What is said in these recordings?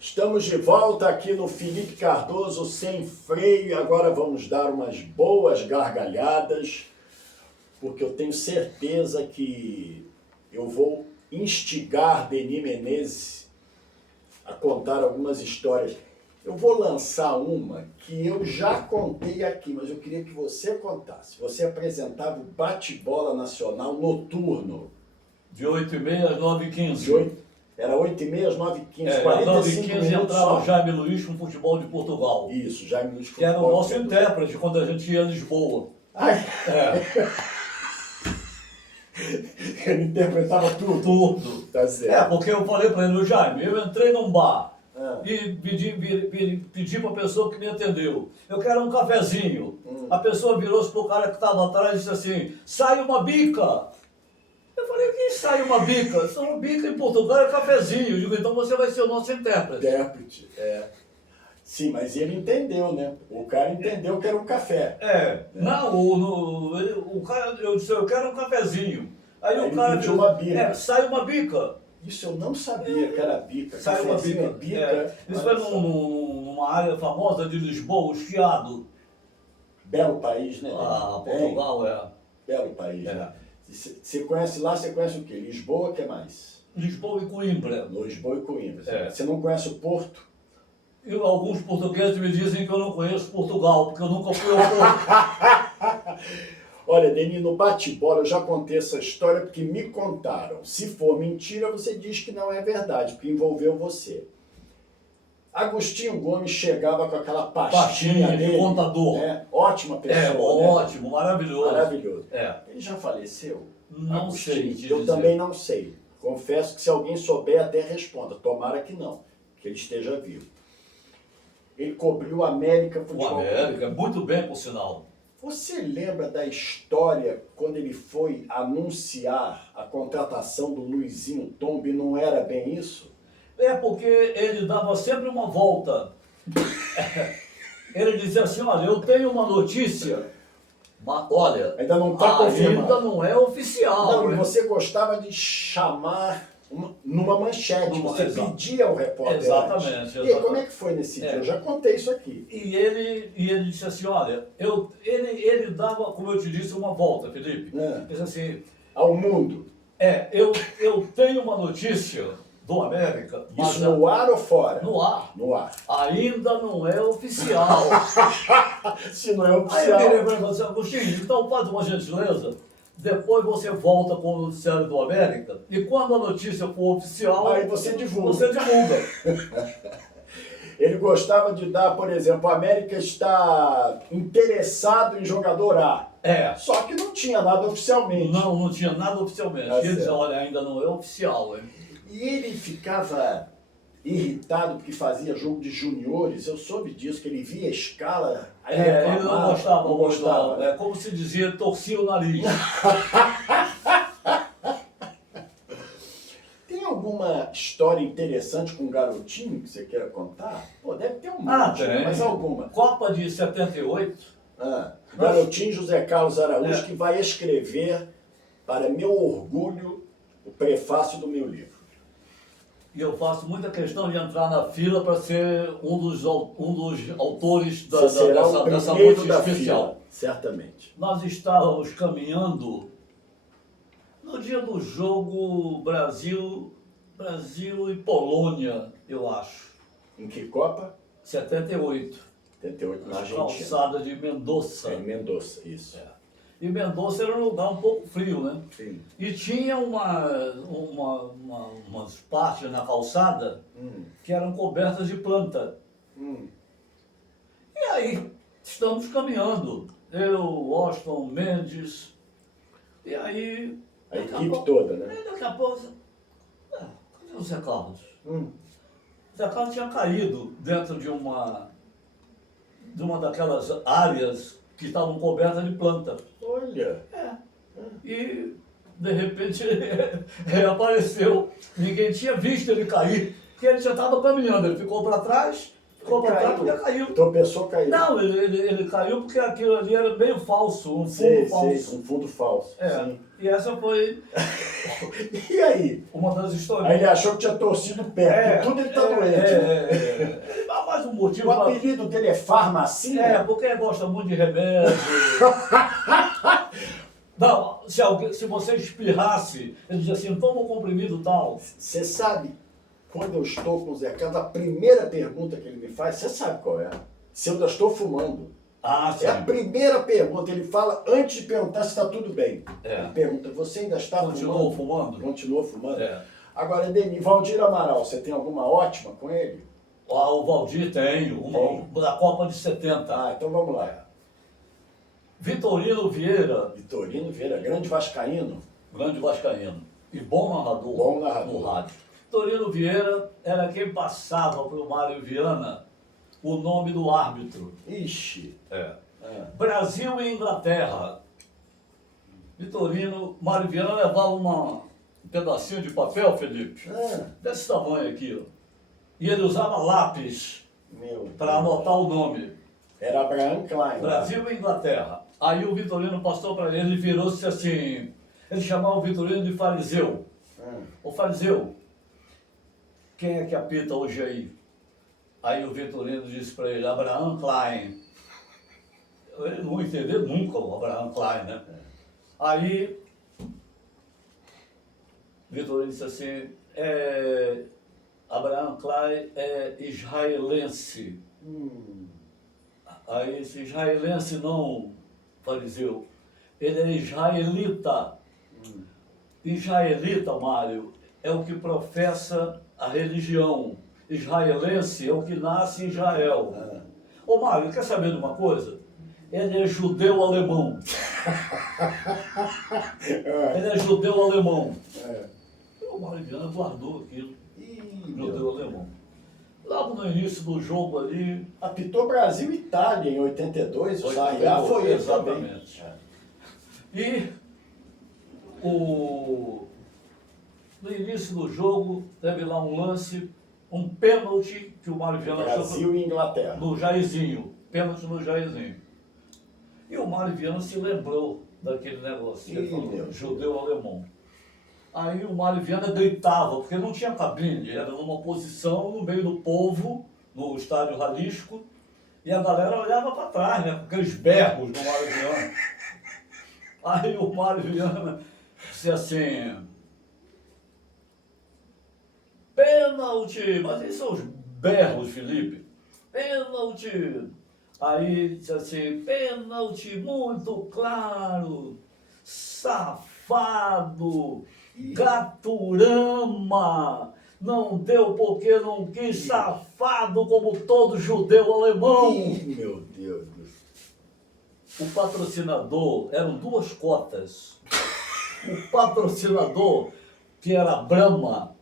Estamos de volta aqui no Felipe Cardoso Sem Freio e agora vamos dar umas boas gargalhadas, porque eu tenho certeza que eu vou instigar Denis Menezes a contar algumas histórias. Eu vou lançar uma que eu já contei aqui, mas eu queria que você contasse. Você apresentava o bate-bola nacional noturno. De 8h30 às 9h15. Era 8h30 às 9h15, 45 45 minutos entrava só. o Jaime Luiz com o futebol de Portugal. Isso, Jaime Luiz Que era o nosso Futebol. intérprete quando a gente ia a Lisboa. Ai, É, ele interpretava tudo. tudo. Tá certo. Porque eu falei para ele, Jaime, eu entrei num bar Ah. e pedi para a pessoa que me atendeu. Eu quero um cafezinho. A pessoa virou-se para o cara que estava atrás e disse assim, sai uma bica. Eu falei, quem sai uma bica? Só uma bica em Portugal é cafezinho. Eu digo, então você vai ser o nosso intérprete. Intérprete, é. Sim, mas ele entendeu, né? O cara entendeu que era um café. Não, o cara, eu disse, eu quero um cafezinho. Aí Aí o cara ele pediu uma bica. sai uma bica. Isso eu não sabia que era bica. Sai uma Cafezinho bica. é bica. Isso Olha foi só. numa área famosa de Lisboa, o Chiado. Belo país, né? Portugal Belo país, É. né? Você conhece lá, você conhece o quê? Lisboa, o que mais? Lisboa e Coimbra. Lisboa e Coimbra. É. Você não conhece o Porto? E alguns portugueses me dizem que eu não conheço Portugal, porque eu nunca fui ao Porto. Olha, Denis, no bate-bola eu já contei essa história porque me contaram. Se for mentira, você diz que não é verdade, porque envolveu você. Agostinho Gomes chegava com aquela pastinha Pastinha de dele, contador. né? Ótima pessoa, né? Ótimo, maravilhoso. Maravilhoso. É. Ele já faleceu? Não Agostinho, sei te eu dizer. também não sei. Confesso que se alguém souber, até responda. Tomara que não, que ele esteja vivo. Ele cobriu o América O Futebol Clube. América, muito bem, por sinal. Você lembra da história quando ele foi anunciar a contratação do Luizinho Tomba e não era bem isso? Porque ele dava sempre uma volta. Ele dizia assim, olha, eu tenho uma notícia, mas olha, Ainda não está confirmado. ainda não é oficial. Não, e né? você gostava de chamar numa manchete, você Exato. pedia ao repórter. Exatamente, antes. E aí, exatamente. como é que foi nesse dia? É. Eu já contei isso aqui. E ele disse assim, olha, ele dava, como eu te disse, uma volta, Felipe. É. Disse assim, Ao mundo. eu tenho uma notícia do América, mas Isso no ar ou fora? no ar. No ar. Ainda não é oficial. Se não é Aí eu oficial. virei para ele e falei assim, Agostinho, então faz uma gentileza, depois você volta com o noticiário do América e quando a notícia for oficial, Aí você divulga. Você divulga. Ele gostava de dar, por exemplo, a América está interessado em jogador A. Só que não tinha nada oficialmente. Não tinha nada oficialmente. Tá E ele dizia, certo. olha, ainda não é oficial. Hein? E ele ficava irritado porque fazia jogo de juniores. Eu soube disso, que ele via a escala. Aí Ele reclamava. não gostava, não gostava. não. Como se dizia, torcia o nariz. Tem alguma história interessante com o garotinho que você queira contar? Pô, deve ter um monte, né? tem. Mas alguma. Copa de 78, O garotinho José Carlos Araújo, É. que vai escrever, para meu orgulho, o prefácio do meu livro. e eu faço muita questão de entrar na fila para ser um dos autores Você será o dessa primeiro noite da especial. fila, certamente. Nós estávamos caminhando no dia do jogo Brasil e Polônia, eu acho, Em que Copa? 78, 78 na na Argentina. calçada de Mendoza. É, em Mendoza, isso. E Mendoza era um lugar um pouco frio, né? Sim. E tinha umas partes na calçada que eram cobertas de planta. E aí, estamos caminhando. Eu, Washington, Mendes. E aí... A daqui equipe pouco- toda, né? Daqui a pouco... Cadê o Zé Carlos? Hum. O Zé Carlos tinha caído dentro de uma daquelas áreas que estavam cobertas de planta. Olha, E, de repente, ele reapareceu. Ninguém tinha visto ele cair, porque ele já estava caminhando. Ele ficou para trás, Ficou para trás porque caiu. Tropeçou, caiu. Não, ele caiu porque aquilo ali era meio falso, um fundo Sei, falso. um fundo falso. É, Sim. e essa foi E aí? uma das histórias. Aí ele achou que tinha torcido o pé, porque tudo ele tá doente. Né? Mas um motivo. O apelido dele é Farmacinha? É, porque ele gosta muito de remédio. Não, se você espirrasse, ele dizia assim, toma um comprimido tal. Você sabe, quando eu estou com o Zé Carlos, a primeira pergunta que ele me faz, você sabe qual é? Se eu ainda estou fumando. Ah, sim. É a primeira pergunta, ele fala antes de perguntar se está tudo bem. É. Ele pergunta, você ainda está Continuou fumando? Continua fumando? É. Agora, Denis, Valdir Amaral, você tem alguma ótima com ele? Ah, o Valdir tem, uma da Copa de 70. Ah, então vamos lá. Vitorino Vieira, Vitorino Vieira, grande vascaíno. grande vascaíno, e bom narrador, Bom narrador. no rádio. Vitorino Vieira era quem passava para o Mário Viana o nome do árbitro. Ixi. É. É. Brasil e Inglaterra. Vitorino, Mário Viana levava um pedacinho de papel, Felipe, desse tamanho aqui, ó. E ele usava lápis Meu para Deus. anotar o nome. Era Abraham Klein. Brasil e Inglaterra. Aí o Vitorino passou para ele, ele virou-se assim, ele chamava o Vitorino de fariseu. Ô fariseu, quem é que apita hoje aí? Aí o Vitorino disse para ele, Abraham Klein. Ele não entendeu nunca o Abraham Klein, né? Aí Vitorino disse assim, Abraham Klein é israelense. Aí esse israelense não, fariseu, ele é israelita. Israelita, Mário, é o que professa a religião. Israelense é o que nasce em Israel. Ô Mário, quer saber de uma coisa? Ele é judeu-alemão. Ele é judeu-alemão. E o Mário Viana guardou aquilo, judeu-alemão. Logo no início do jogo ali... Apitou Brasil e Itália em 82, o Sarriá foi ele exatamente. Também. E no início do jogo, teve lá um lance, um pênalti que o Mário Viana Brasil e Inglaterra. no Jairzinho. Pênalti no Jairzinho. E o Mário Viana se lembrou daquele negócio. Ele falou, judeu-alemão. Aí o Mário Viana gritava, porque não tinha cabine, era numa posição no meio do povo, no estádio Jalisco, e a galera olhava para trás, né, com aqueles berros do Mário Viana. Aí o Mário Viana disse assim, pênalti, mas esses são os berros, Felipe, pênalti. Aí disse assim, pênalti muito claro, safado, gaturama, não deu porque não quis, safado como todo judeu alemão. Meu Deus do céu. O patrocinador, eram duas cotas. O patrocinador, que era Brahma,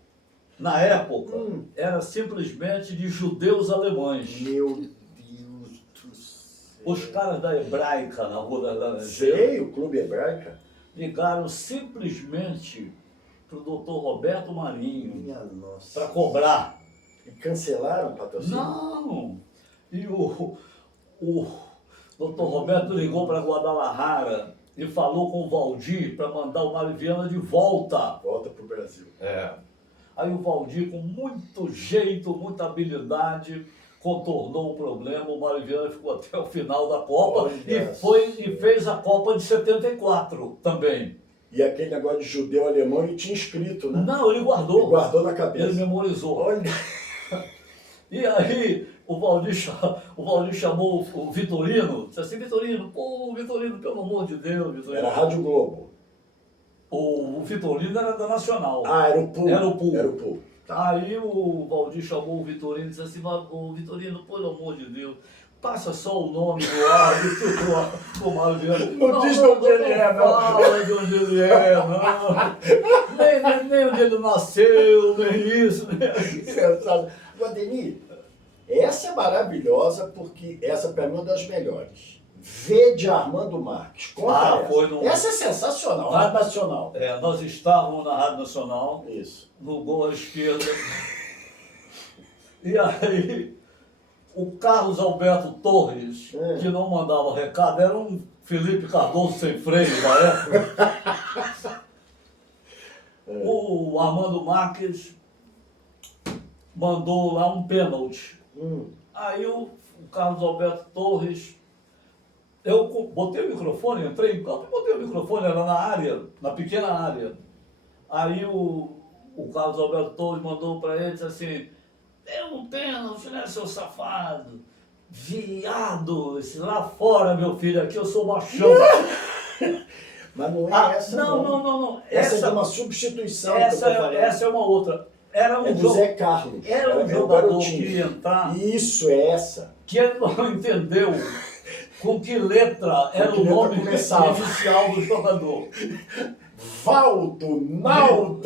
na época, era simplesmente de judeus alemães. Meu Deus do céu. Os caras da Hebraica, na Rua das Laranjeiras, Sei, o Clube Hebraica. ligaram simplesmente para o doutor Roberto Marinho Minha nossa. para cobrar. E cancelaram o patrocínio? Não! E o doutor Roberto ligou para Guadalajara e falou com o Valdir para mandar o Mário Viana de volta. Volta pro Brasil. Aí o Valdir, com muito jeito, muita habilidade, contornou o problema. O Mário Viana ficou até o final da Copa e fez a Copa de 74 também. E aquele negócio de judeu alemão, ele tinha escrito, né? Não, ele guardou. Ele guardou na cabeça. Ele memorizou. Olha. E aí o Valdir chamou o Vitorino, disse assim, Vitorino, pelo amor de Deus, Vitorino. Era Rádio Globo. O Vitorino era da Nacional. Ah, era o Pool. Era o Pool. Era o Pool. Tá. Aí o Valdir chamou o Vitorino e disse assim, ô Vitorino, pelo amor de Deus, passa só o nome do árbitro pro Mário Viana. Não diz de onde ele é, não. Fala de onde ele é, não. Nem onde ele nasceu, nem isso, nem aquilo. Sensacional. Agora, Denis, essa é maravilhosa porque essa para mim é uma das melhores. V de Armando Marques. Conta essa. Foi no... Essa é sensacional, Rádio Nacional. Nós estávamos na Rádio Nacional, Isso. no gol à esquerda. E aí O Carlos Alberto Torres, que não mandava recado, era um Felipe Cardoso sem freio da época. O Armando Marques mandou lá um pênalti. Aí o Carlos Alberto Torres, eu botei o microfone, entrei em campo e botei o microfone, era na área, na pequena área. Aí o Carlos Alberto Torres mandou para ele, disse assim, deu um pênalti, né, seu safado? Viado, esse lá fora, meu filho, aqui eu sou machão. Mas não é essa, não. Essa é uma substituição. Essa é uma outra. Era um do Zé Carlos. Era um jogador que ia entrar. Isso, é essa. Que ele não entendeu com que letra era o nome inicial do jogador. Valdo, Naldo.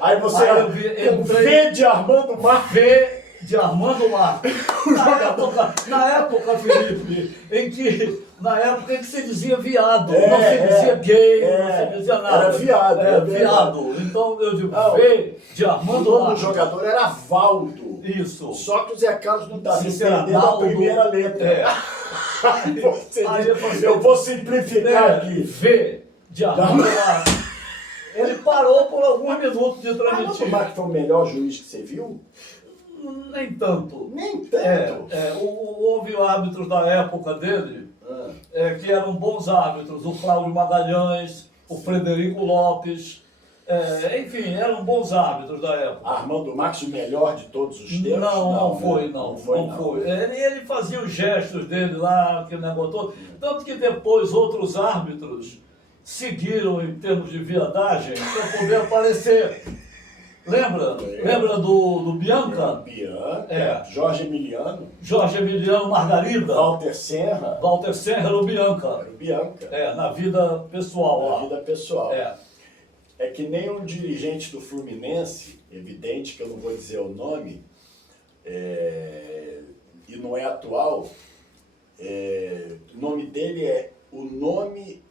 Aí você V de Armando Marques. V de Armando Marques. Na época, Felipe, em que se dizia viado, não se dizia gay, não se dizia nada. Era viado. Viado. Então eu digo V de Armando Marques. O nome do jogador era Valdo. Isso. Só que o Zé Carlos não estava entendendo a primeira letra. Eu vou simplificar aqui. V de Armando Marques. Ele parou por alguns minutos de transmitir. Armando Marques foi o melhor juiz que você viu? Nem tanto. Nem tanto? Houve árbitros da época dele que eram bons árbitros. O Cláudio Magalhães, o Frederico Lopes. Enfim, eram bons árbitros da época. Armando Marques, o melhor de todos os tempos? Não foi. Ele fazia os gestos dele lá, aquele negócio todo. Tanto que depois outros árbitros seguiram em termos de viadagem para poder aparecer. Lembra? Lembra do Bianca? Bianca. Jorge Emiliano. Margarida. Walter Serra era o Bianca. Na vida pessoal. Na vida pessoal. É que nem um dirigente do Fluminense, evidente que eu não vou dizer o nome, e não é atual, o nome dele é o nome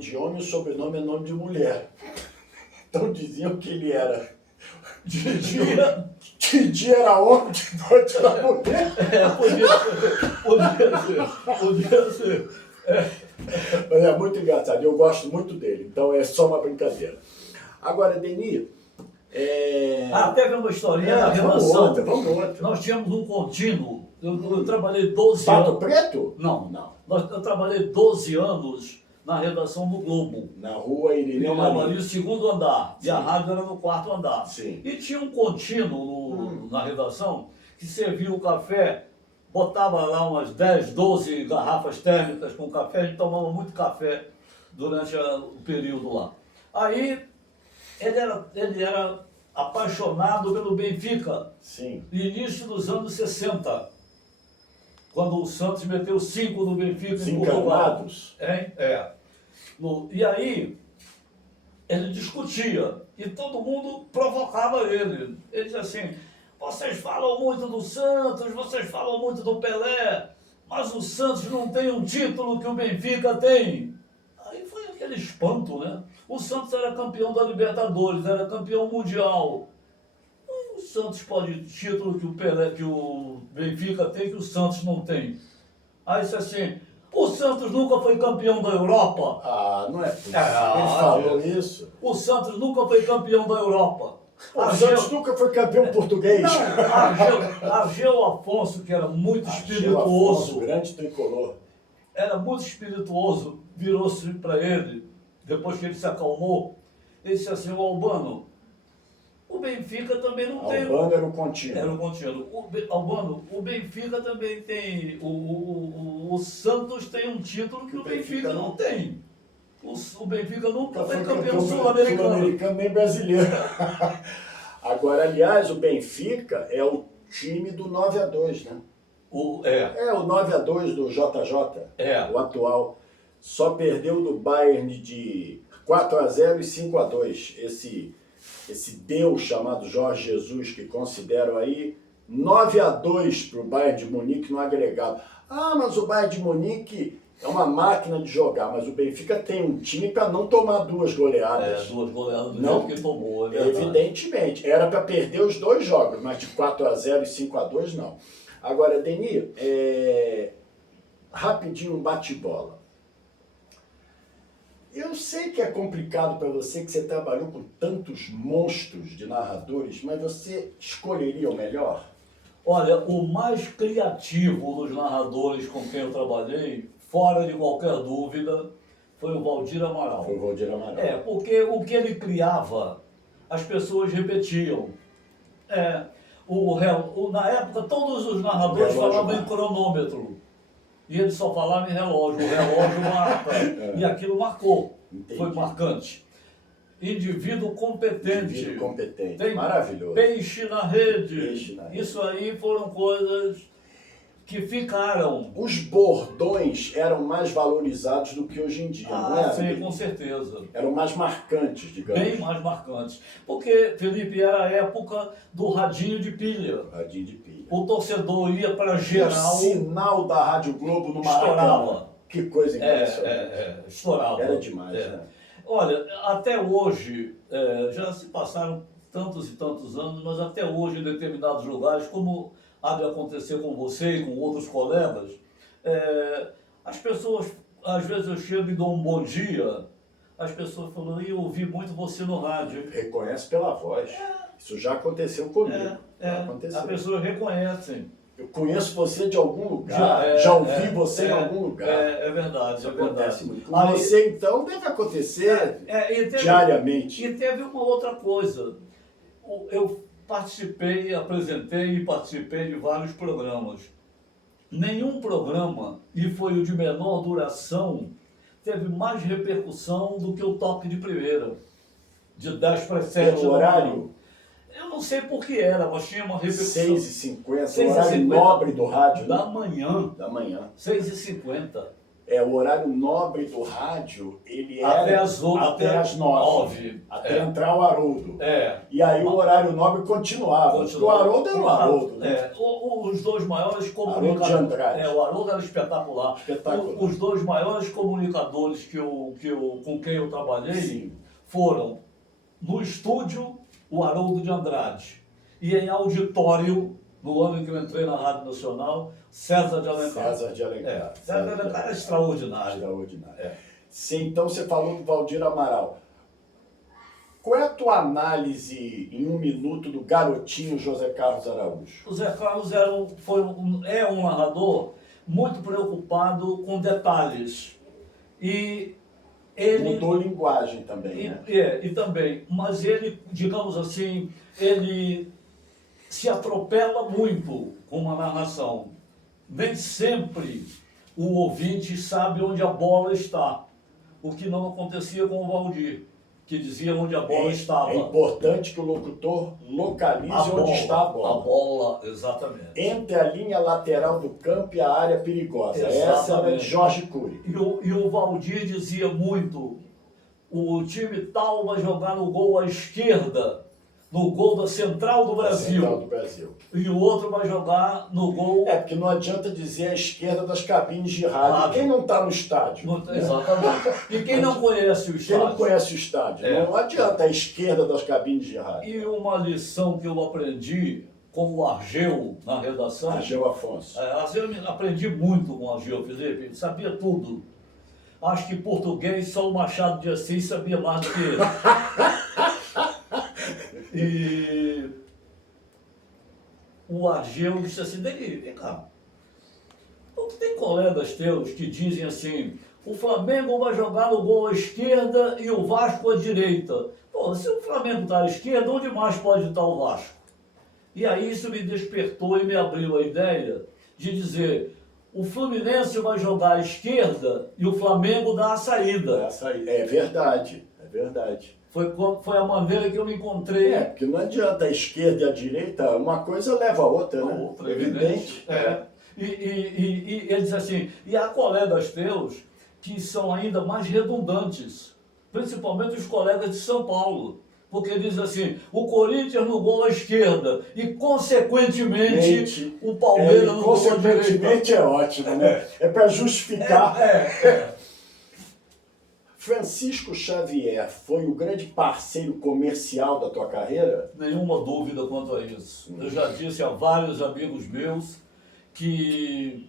de homem, o sobrenome é nome de mulher. Então diziam que ele era. De dia era homem, de noite era mulher. Podia ser. Mas é muito engraçado, eu gosto muito dele, então é só uma brincadeira. Agora, Denis... teve uma historinha na redação. Vamos outra. Nós tínhamos um contínuo, eu trabalhei 12 Pato anos. Preto? Não. Eu trabalhei 12 anos na redação do Globo. Na rua Irineu Marinho. No segundo andar. E a rádio era no quarto andar. Sim. E tinha um contínuo na redação que servia o café, botava lá umas 10, 12 garrafas térmicas com café, a gente tomava muito café durante o período lá. Aí ele era apaixonado pelo Benfica. Sim. No início dos anos 60. Quando o Santos meteu 5 no Benfica em Portugal. E aí, ele discutia, e todo mundo provocava ele. Ele dizia assim, vocês falam muito do Santos, vocês falam muito do Pelé, mas o Santos não tem um título que o Benfica tem. Aí foi aquele espanto, né? O Santos era campeão da Libertadores, era campeão mundial. O Santos pode título que o Benfica tem, que o Santos não tem. Aí disse assim, o Santos nunca foi campeão da Europa. Não é possível. Ele falou isso. O Santos nunca foi campeão da Europa. O Santos nunca foi campeão português. Não, Argel Afonso, que era muito espirituoso. Afonso, grande tricolor. Era muito espirituoso, virou-se para ele, depois que ele se acalmou, ele disse assim, o Albano, o Benfica também não tem... Albano era o contínuo. Era o contínuo. Albano, o Benfica também tem... O Santos tem um título que o Benfica não tem. O Benfica nunca foi campeão sul-americano. Nem brasileiro. Agora, aliás, o Benfica é o time do 9-2, né? O 9-2 do JJ, o atual. Só perdeu do Bayern de 4-0 e 5-2. Esse Deus chamado Jorge Jesus, que considero aí 9-2 para o Bayern de Munique no agregado. Mas o Bayern de Munique é uma máquina de jogar, mas o Benfica tem um time para não tomar 2 goleadas. 2 goleadas do não, jeito que tomou, evidentemente. Era para perder os 2 jogos, mas de 4-0 e 5-2 não. Agora, Deni, rapidinho um bate-bola. Eu sei que é complicado para você, que você trabalhou com tantos monstros de narradores, mas você escolheria o melhor? Olha, o mais criativo dos narradores com quem eu trabalhei, fora de qualquer dúvida, foi o Valdir Amaral. Foi o Valdir Amaral. Porque o que ele criava, as pessoas repetiam. Na época, todos os narradores falavam em cronômetro. E ele só falava em relógio. O relógio marca. E aquilo marcou. Entendi. Foi marcante. Indivíduo competente. Indivíduo competente. Tem Maravilhoso. Peixe na rede. Peixe na rede. Isso aí foram coisas que ficaram. Os bordões eram mais valorizados do que hoje em dia, não é? Sim, com certeza. Eram mais marcantes, digamos. Bem mais marcantes. Porque, Felipe, era a época do radinho de pilha. Radinho de pilha. O torcedor ia para O geral. sinal da Rádio Globo no Maracanã. Estourava. Que coisa impressionante. Estourava. Era demais, né? Olha, até hoje, já se passaram tantos e tantos anos, mas até hoje, em determinados lugares, como há de acontecer com você e com outros colegas, as pessoas, às vezes eu chego e dou um bom dia, as pessoas falam, eu ouvi muito você no rádio. Reconhece pela voz. Isso já aconteceu comigo. Já As pessoas reconhecem. Eu conheço você de algum lugar, já ouvi você em algum lugar. É verdade, Isso é acontece verdade. muito. Com você, então, deve acontecer diariamente. E teve uma outra coisa. Eu participei, apresentei e participei de vários programas. Nenhum programa, e foi o de menor duração, teve mais repercussão do que o Toque de Primeira, de 10 para 7. Pelo horário? Eu não sei por que era, mas tinha uma repercussão. 6h50, o horário nobre do rádio. Da manhã. Da manhã. 6h50. O horário nobre do rádio, ele Até era até as 9. Até entrar o Haroldo. E aí o horário nobre continuava. Porque o Haroldo era o Haroldo, né? Os dois maiores Haroldo de Andrade. o Haroldo era espetacular. Os dois maiores comunicadores com quem eu trabalhei foram, no estúdio, o Haroldo de Andrade. E em auditório, no ano em que eu entrei na Rádio Nacional, César de Alencar. César de Alencar. César de Alencar era extraordinário. Extraordinário. Sim, então você falou do Valdir Amaral. Qual é a tua análise em um minuto do garotinho José Carlos Araújo? O Zé Carlos é um narrador muito preocupado com detalhes. E ele mudou linguagem também, né? E também, mas ele, digamos assim, ele se atropela muito com uma narração. Nem sempre o ouvinte sabe onde a bola está, o que não acontecia com o Valdir, que dizia onde a bola estava. É importante que o locutor localize onde está a bola. A bola, exatamente. Entre a linha lateral do campo e a área perigosa. Exatamente. Essa era de Jorge Cury. E o Valdir dizia muito, o time tal vai jogar no gol à esquerda, no gol da Central do Brasil. Central do Brasil. E o outro vai jogar no gol... Porque não adianta dizer a esquerda das cabines de rádio. Quem não está no estádio? Exatamente. E quem não conhece o estádio? Quem não conhece o estádio? Não adianta a esquerda das cabines de rádio. E uma lição que eu aprendi com o Argeu na redação... Argeu Afonso. Eu aprendi muito com o Argeu, Felipe. Ele sabia tudo. Acho que português só o Machado de Assis sabia mais do que ele. E o Argeu disse assim, vem cá, tem colegas teus que dizem assim, o Flamengo vai jogar no gol à esquerda e o Vasco à direita. Pô, se o Flamengo está à esquerda, onde mais pode estar o Vasco? E aí isso me despertou e me abriu a ideia de dizer, o Fluminense vai jogar à esquerda e o Flamengo dá a saída. É verdade, é verdade. Foi a maneira que eu me encontrei. Porque não adianta a esquerda e a direita, uma coisa leva a outra, né? Outra, evidente. E ele diz assim, e há colegas teus que são ainda mais redundantes, principalmente os colegas de São Paulo, porque diz assim, o Corinthians no gol à esquerda e, consequentemente, o Palmeiras no gol à direita. Consequentemente é ótimo, né? É para justificar. Francisco Xavier foi o grande parceiro comercial da tua carreira? Nenhuma dúvida quanto a isso. Eu já disse a vários amigos meus que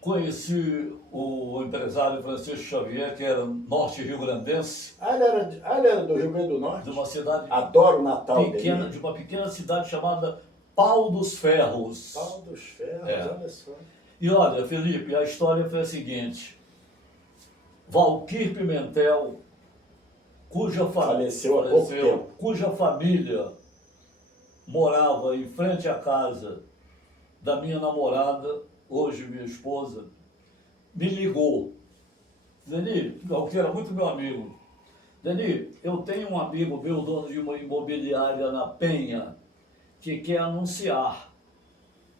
conheci o empresário Francisco Xavier, que era norte rio-grandense, ele era do Rio Grande do Norte? de uma cidade Adoro o Natal pequena, dele. de uma pequena cidade chamada Pau dos Ferros. Pau dos Ferros, É. olha só. E olha, Felipe, a história foi a seguinte. Valquir Pimentel, Faleceu há pouco tempo. cuja família morava em frente à casa da minha namorada, hoje minha esposa, me ligou. Deni, que era muito meu amigo. Deni, eu tenho um amigo meu, dono de uma imobiliária na Penha, que quer anunciar,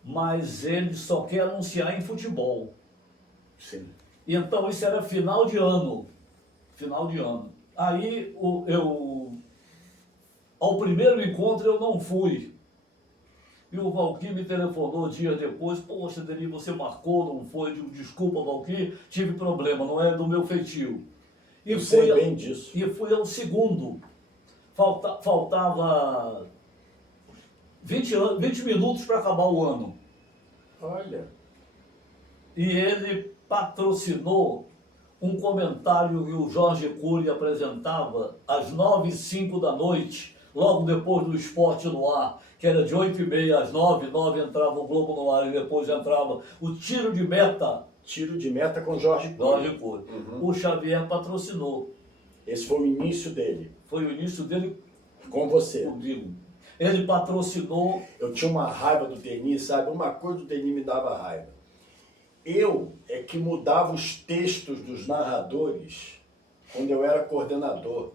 mas ele só quer anunciar em futebol. Sim. E então isso era final de ano. Aí ao primeiro encontro eu não fui. E o Valquir me telefonou dias depois, poxa, Deni, você marcou, não foi? Eu digo, desculpa, Valquir, tive problema, não é do meu feitio. E Eu sei bem disso. E fui ao segundo. Faltava 20 minutos para acabar o ano. Olha. E ele patrocinou um comentário que o Jorge Cury apresentava às 9h05 da noite, logo depois do Esporte no Ar, que era de 8h30 às 9h entrava o Globo no Ar e depois entrava o tiro de meta. Tiro de meta com Jorge Cury. O Xavier patrocinou. Esse foi o início dele. Foi o início dele com você. Comigo. Ele patrocinou. Eu tinha uma raiva do Denis, sabe? Uma coisa do Denis me dava raiva. Eu é que mudava os textos dos narradores quando eu era coordenador.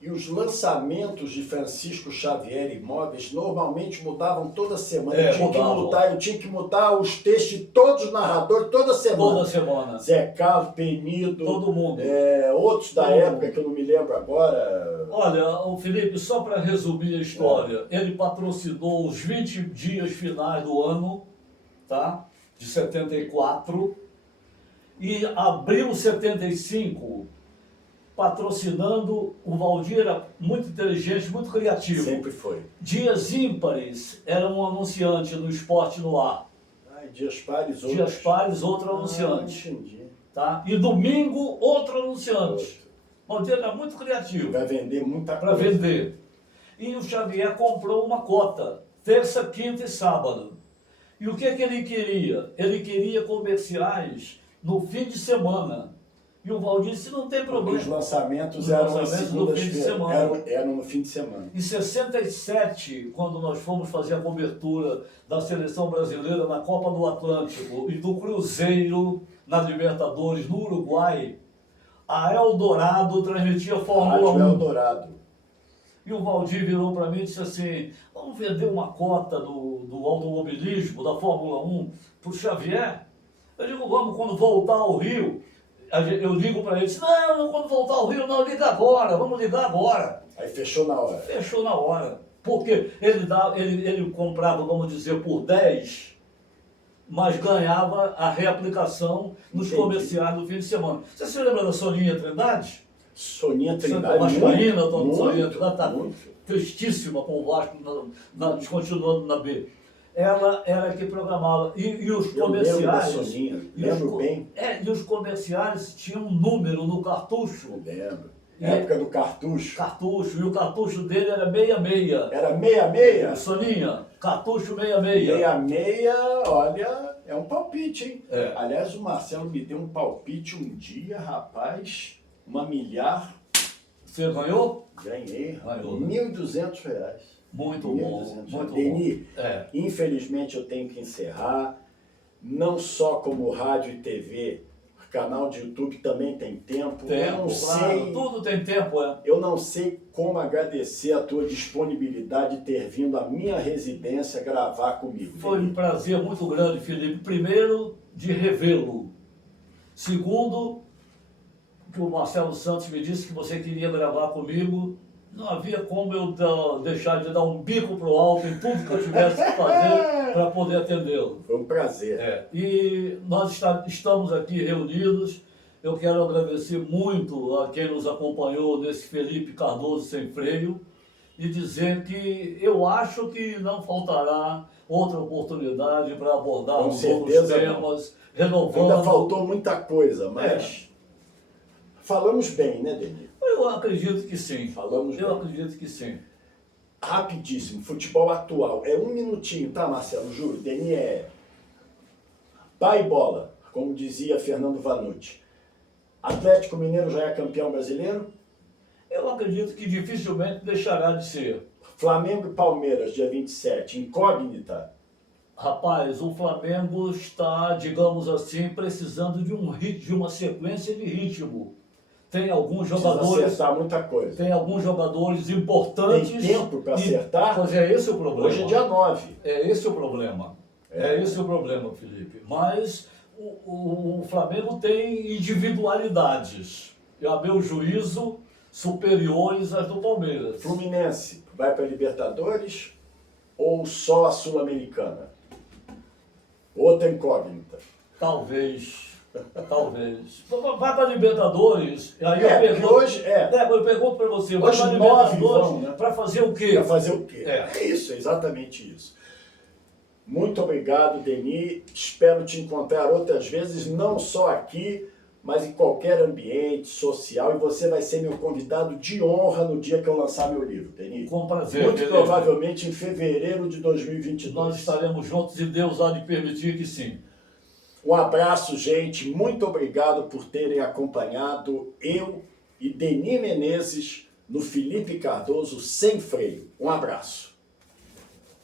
E os lançamentos de Francisco Xavier Imóveis normalmente mudavam toda semana. Eu tinha que mudar os textos de todos os narradores toda semana. Toda semana. Zé Carlos, Penido. Todo mundo. Outros da época que eu não me lembro agora. Olha, o Felipe, só para resumir a história, ele patrocinou os 20 dias finais do ano, tá? De 74, e abril 75, patrocinando, o Valdir era muito inteligente, muito criativo. Sempre foi. Dias ímpares era um anunciante no Esporte no Ar. Dias pares, outro. Dias pares, outro anunciante. Entendi. Tá? E domingo, outro anunciante. O Valdir era muito criativo. Vai vender muita Para coisa. vender. E o Xavier comprou uma cota, terça, quinta e sábado. E o que ele queria? Ele queria comerciais no fim de semana. E o Valdir disse, não tem problema. Os lançamentos eram no fim de semana. Eram no fim de semana. Em 67, quando nós fomos fazer a cobertura da seleção brasileira na Copa do Atlântico e do Cruzeiro na Libertadores no Uruguai, a Eldorado transmitia Fórmula 1. Eldorado. E o Valdir virou para mim e disse assim, vamos vender uma cota do automobilismo, da Fórmula 1, para o Xavier? Eu digo, vamos, quando voltar ao Rio. Eu ligo para ele, disse, não, quando voltar ao Rio, não, liga agora, vamos ligar agora. Aí fechou na hora. Fechou na hora. Porque ele comprava, vamos dizer, por 10, mas ganhava a reaplicação nos comerciais do fim de semana. Você se lembra da Soninha Trindade? Soninha Trindade. Vascaína, Soninha muito, Trindade, tá muito. tristíssima com o Vasco, descontinuando na B. Ela era que programava. E os comerciais. Lembro da Soninha, lembro bem. E os comerciais tinham um número no cartucho. Eu lembro. Época do cartucho. Cartucho, e o cartucho dele era 66. Era 66? Soninha, cartucho 66. 66, olha, é um palpite, hein? É. Aliás, o Marcelo me deu um palpite um dia, rapaz, uma milhar. Você ganhou? Ganhei, Ganhou, R$ né? 1.200. Muito bom, muito Denis, bom. É. Infelizmente eu tenho que encerrar, não só como rádio e TV, canal de YouTube também tem tempo. Eu não sei, tudo tem tempo, é. Eu não sei como agradecer a tua disponibilidade de ter vindo à minha residência gravar comigo. Foi um prazer muito grande, Felipe. Primeiro, de revê-lo. Segundo, que o Marcelo Santos me disse que você queria gravar comigo. Não havia como eu deixar de dar um bico pro alto em tudo que eu tivesse que fazer para poder atendê-lo. Foi um prazer. E nós estamos aqui reunidos. Eu quero agradecer muito a quem nos acompanhou nesse Felipe Cardoso Sem Freio. e dizer que eu acho que não faltará outra oportunidade para abordar Com os certeza temas, renovando. Ainda faltou muita coisa, mas falamos bem, né, Denis? Eu acredito que sim. Falamos Eu bem. acredito que sim. Rapidíssimo, futebol atual. É um minutinho, tá, Marcelo? Juro, Denis é pai e bola, como dizia Fernando Vanucci. Atlético Mineiro já é campeão brasileiro? Eu acredito que dificilmente deixará de ser. Flamengo e Palmeiras, dia 27, incógnita. Rapaz, o Flamengo está, digamos assim, precisando de de uma sequência de ritmo. Tem alguns Precisa jogadores, acertar muita coisa. tem alguns jogadores importantes. Tem tempo para acertar? Pois é, esse o problema. Hoje é dia 9. É esse o problema. É esse o problema, Felipe. Mas o Flamengo tem individualidades, e a meu juízo, superiores às do Palmeiras. Fluminense vai para Libertadores ou só a Sul-Americana? Outra incógnita. Talvez. Vai para Libertadores. Aí eu pergunto para você, vai Hoje para 9 Libertadores vão, né? para fazer o quê? Para fazer o quê? É. É isso, é exatamente isso. Muito obrigado, Denis. Espero te encontrar outras vezes, não só aqui, mas em qualquer ambiente social. E você vai ser meu convidado de honra no dia que eu lançar meu livro, Denis. Com prazer. Muito Felipe. provavelmente em fevereiro de 2022. Nós estaremos juntos e Deus há de permitir que sim. Um abraço, gente. Muito obrigado por terem acompanhado eu e Denis Menezes no Felipe Cardoso Sem Freio. Um abraço.